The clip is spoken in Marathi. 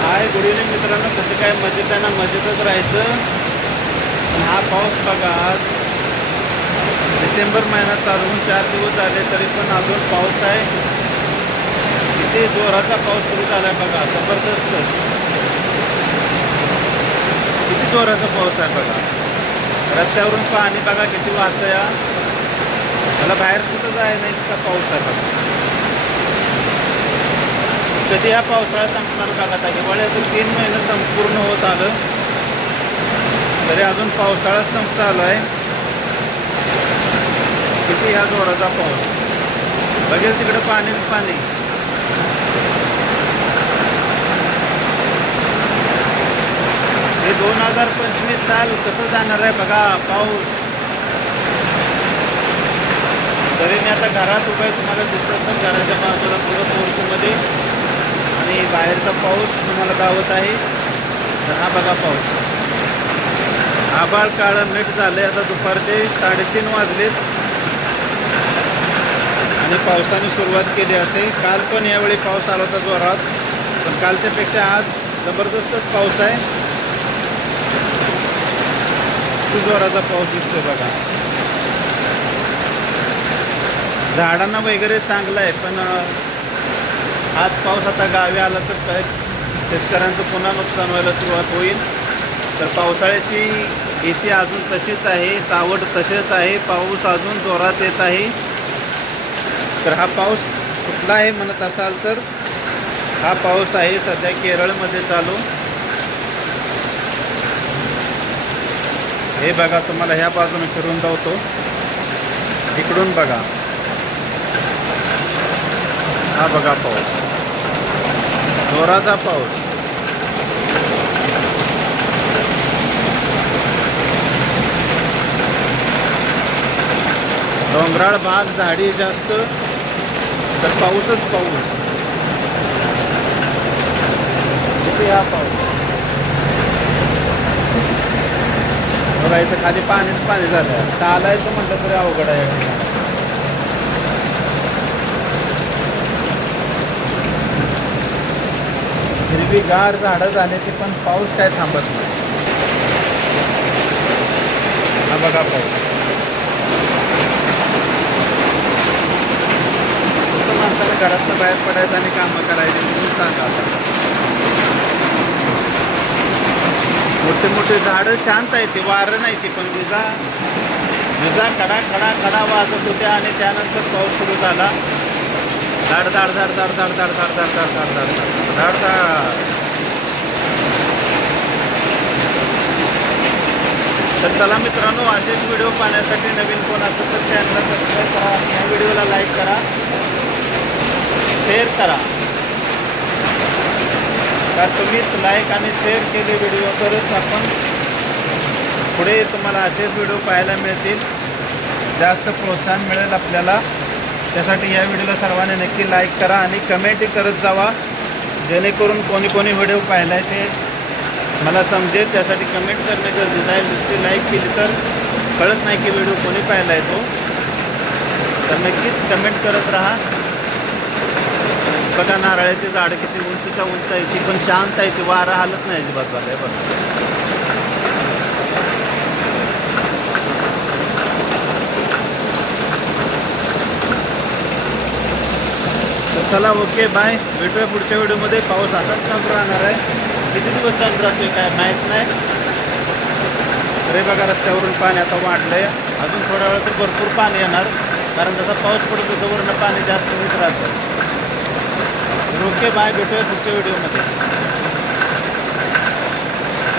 हाय गुड इव्हनिंग मित्रांनो. कसं काय मजेत आहे ना? मजेतच राहायचं. पण हा पाऊस बघा, आज डिसेंबर महिना चालू होऊन 4 दिवस झाले तरी पण अजून पाऊस आहे. किती जोराचा पाऊस सुरू झालाय बघा, जबरदस्त. किती जोराचा पाऊस आहे बघा. रस्त्यावरून पाणी बघा किती वाहतंय. मला बाहेर कुठं जाय नाही, इतका पाऊस आहे बघा. कधी हा पावसाळा संपणार बघा. आता हिवाळ्यातून 3 महिने संपूर्ण होत आलं तरी अजून पावसाळा संपता आलाय. किती ह्या जोराचा पाऊस. बघेल तिकडे पाणीच पाणी. हे 2025 साल कसं जाणार आहे बघा. पाऊस तरी मी आता घरात उभा आहे, तुम्हाला दिसत पण घराच्या बाजूला थोडं पोर्चमध्ये, आणि बाहेरचा पाऊस तुम्हाला गावत आहे. तर हा बघा पाऊस. आभाळ काळं मीठ झालंय. आता दुपारचे 3:30 वाजलेत आणि पावसाने सुरुवात केली असे. काल पण यावेळी पाऊस आला होता जोरात, पण कालच्यापेक्षा आज जबरदस्तच पाऊस आहे. खूप जोराचा पाऊस दिसतोय बघा. झाडांना वगैरे चांगलं आहे, पण आज पाऊस आता गावी आला तर काय शेतकऱ्यांचं पुन्हा नुकसान व्हायला सुरुवात होईल. तर पावसाळ्याची भीती अजून तशीच आहे, सावट तसेच आहे. पाऊस अजून जोरात येत आहे. तर हा पाऊस कुठला आहे म्हणत असाल तर हा पाऊस आहे सध्या केरळमध्ये चालू. हे बघा, तुम्हाला ह्या बाजूने फिरून जावतो, इकडून बघा. हा बघा पाऊस, जोराचा पाऊस. डोंगराळ भाग, झाडी जास्त, तर पाऊसच पाऊस. किती हा पाऊस बघा. इथं खाली पाणीच पाणी झालं. चालायचं म्हटलं तरी अवघड आहे. हिरवीगार झाडं झाल्याची, पण पाऊस काय थांबत नाही. हा बघा पाऊस. फक्त माणसाला घरातनं बाहेर पडायचं आणि कामं करायची म्हणून सांगा. मोठे मोठे झाडं शांत आहेत, ते वारं नाही, ती पण विजा खडा खडा खडा वाजत होत्या आणि त्यानंतर पाऊस सुरू झाला. धाड धाड धाड धाड धाड धाड धाड धाड धाड धाड धाड धाड धाड. तर चला मित्रांनो, असेच व्हिडिओ पाहण्यासाठी नवीन कोण असेल तर चॅनलला सबस्क्राईब करा, या व्हिडिओला लाईक करा, शेअर करा. का तुम्हीच लाईक आणि शेअर केले व्हिडिओ तरच आपण पुढे तुम्हाला असेच व्हिडिओ पाहायला मिळतील, जास्त प्रोत्साहन मिळेल आपल्याला. त्यासाठी या व्हिडिओला सर्वांनी नक्की लाईक करा आणि कमेंटही करत जावा, जेणेकरून कोणी कोणी व्हिडिओ पाहिला आहे ते मला समजेल. त्यासाठी कमेंट करणे गरजेचं आहे. नुसती लाईक केली तर कळत नाही की व्हिडिओ कोणी पाहिला आहे तो. तर नक्कीच कमेंट करत राहा. बघा, नारळाची झाडं किती उंचीच्या उंच आहे, ती पण शांत आहे, ती वारा हालत नाही अजिबात बघा. बघा, चला ओके बाय. भेटूया पुढच्या व्हिडिओमध्ये. पाऊस असाच चालू राहणार आहे. किती दिवस चालू राहतोय काय माहीत नाही. अरे बघा, रस्त्यावरून पाणी आता वाढलंय. अजून थोड्या वेळात तर भरपूर पाणी येणार, कारण जसा पाऊस पडतो तोवरनं पाणी जास्त होत राहतं. Okay bye. भेटूया पुढच्या व्हिडिओमध्ये.